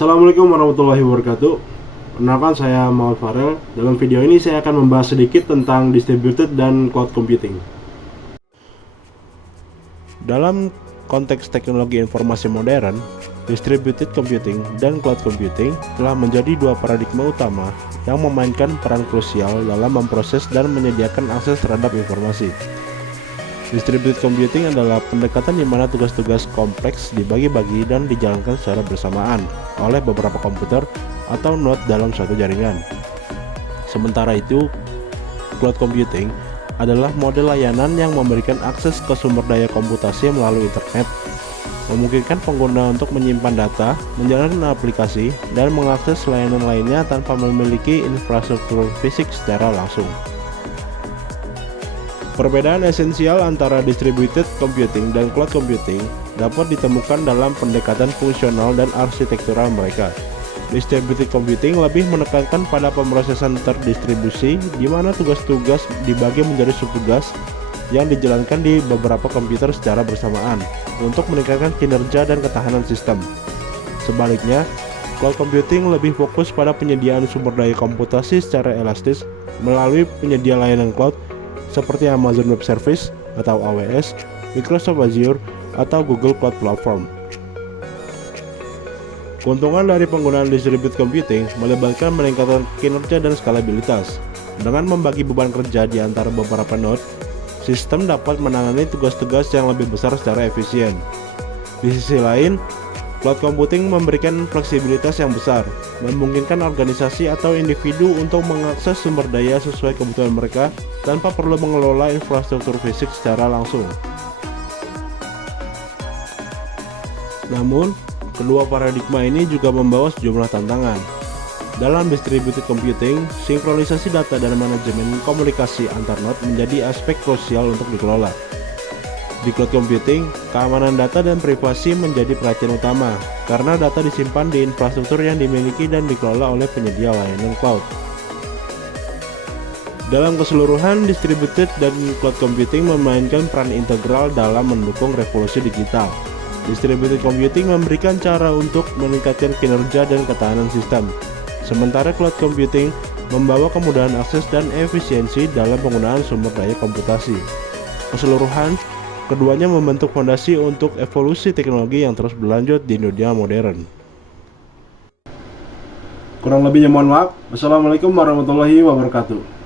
Assalamualaikum warahmatullahi wabarakatuh. Perkenalkan, saya Muhammad Farel. Dalam video ini saya akan membahas sedikit tentang distributed dan cloud computing. Dalam konteks teknologi informasi modern, distributed computing dan cloud computing telah menjadi dua paradigma utama yang memainkan peran krusial dalam memproses dan menyediakan akses terhadap informasi. Distributed computing adalah pendekatan di mana tugas-tugas kompleks dibagi-bagi dan dijalankan secara bersamaan oleh beberapa komputer atau node dalam suatu jaringan. Sementara itu, cloud computing adalah model layanan yang memberikan akses ke sumber daya komputasi melalui internet, memungkinkan pengguna untuk menyimpan data, menjalankan aplikasi, dan mengakses layanan lainnya tanpa memiliki infrastruktur fisik secara langsung. Perbedaan esensial antara distributed computing dan cloud computing dapat ditemukan dalam pendekatan fungsional dan arsitektural mereka. Distributed computing lebih menekankan pada pemrosesan terdistribusi, di mana tugas-tugas dibagi menjadi subtugas yang dijalankan di beberapa komputer secara bersamaan untuk meningkatkan kinerja dan ketahanan sistem. Sebaliknya, cloud computing lebih fokus pada penyediaan sumber daya komputasi secara elastis melalui penyedia layanan cloud seperti Amazon Web Services atau AWS, Microsoft Azure, atau Google Cloud Platform. Keuntungan dari penggunaan distributed computing melibatkan meningkatkan kinerja dan skalabilitas. Dengan membagi beban kerja di antara beberapa node, sistem dapat menangani tugas-tugas yang lebih besar secara efisien. Di sisi lain, cloud computing memberikan fleksibilitas yang besar, memungkinkan organisasi atau individu untuk mengakses sumber daya sesuai kebutuhan mereka tanpa perlu mengelola infrastruktur fisik secara langsung. Namun, kedua paradigma ini juga membawa sejumlah tantangan. Dalam distributed computing, sinkronisasi data dan manajemen komunikasi antar node menjadi aspek krusial untuk dikelola. Di cloud computing, keamanan data dan privasi menjadi perhatian utama karena data disimpan di infrastruktur yang dimiliki dan dikelola oleh penyedia layanan cloud. Dalam keseluruhan, distributed dan cloud computing memainkan peran integral dalam mendukung revolusi digital. Distributed computing memberikan cara untuk meningkatkan kinerja dan ketahanan sistem, sementara cloud computing membawa kemudahan akses dan efisiensi dalam penggunaan sumber daya komputasi. Keseluruhan, keduanya membentuk fondasi untuk evolusi teknologi yang terus berlanjut di dunia modern. Kurang lebihnya mohon maaf. Wassalamualaikum warahmatullahi wabarakatuh.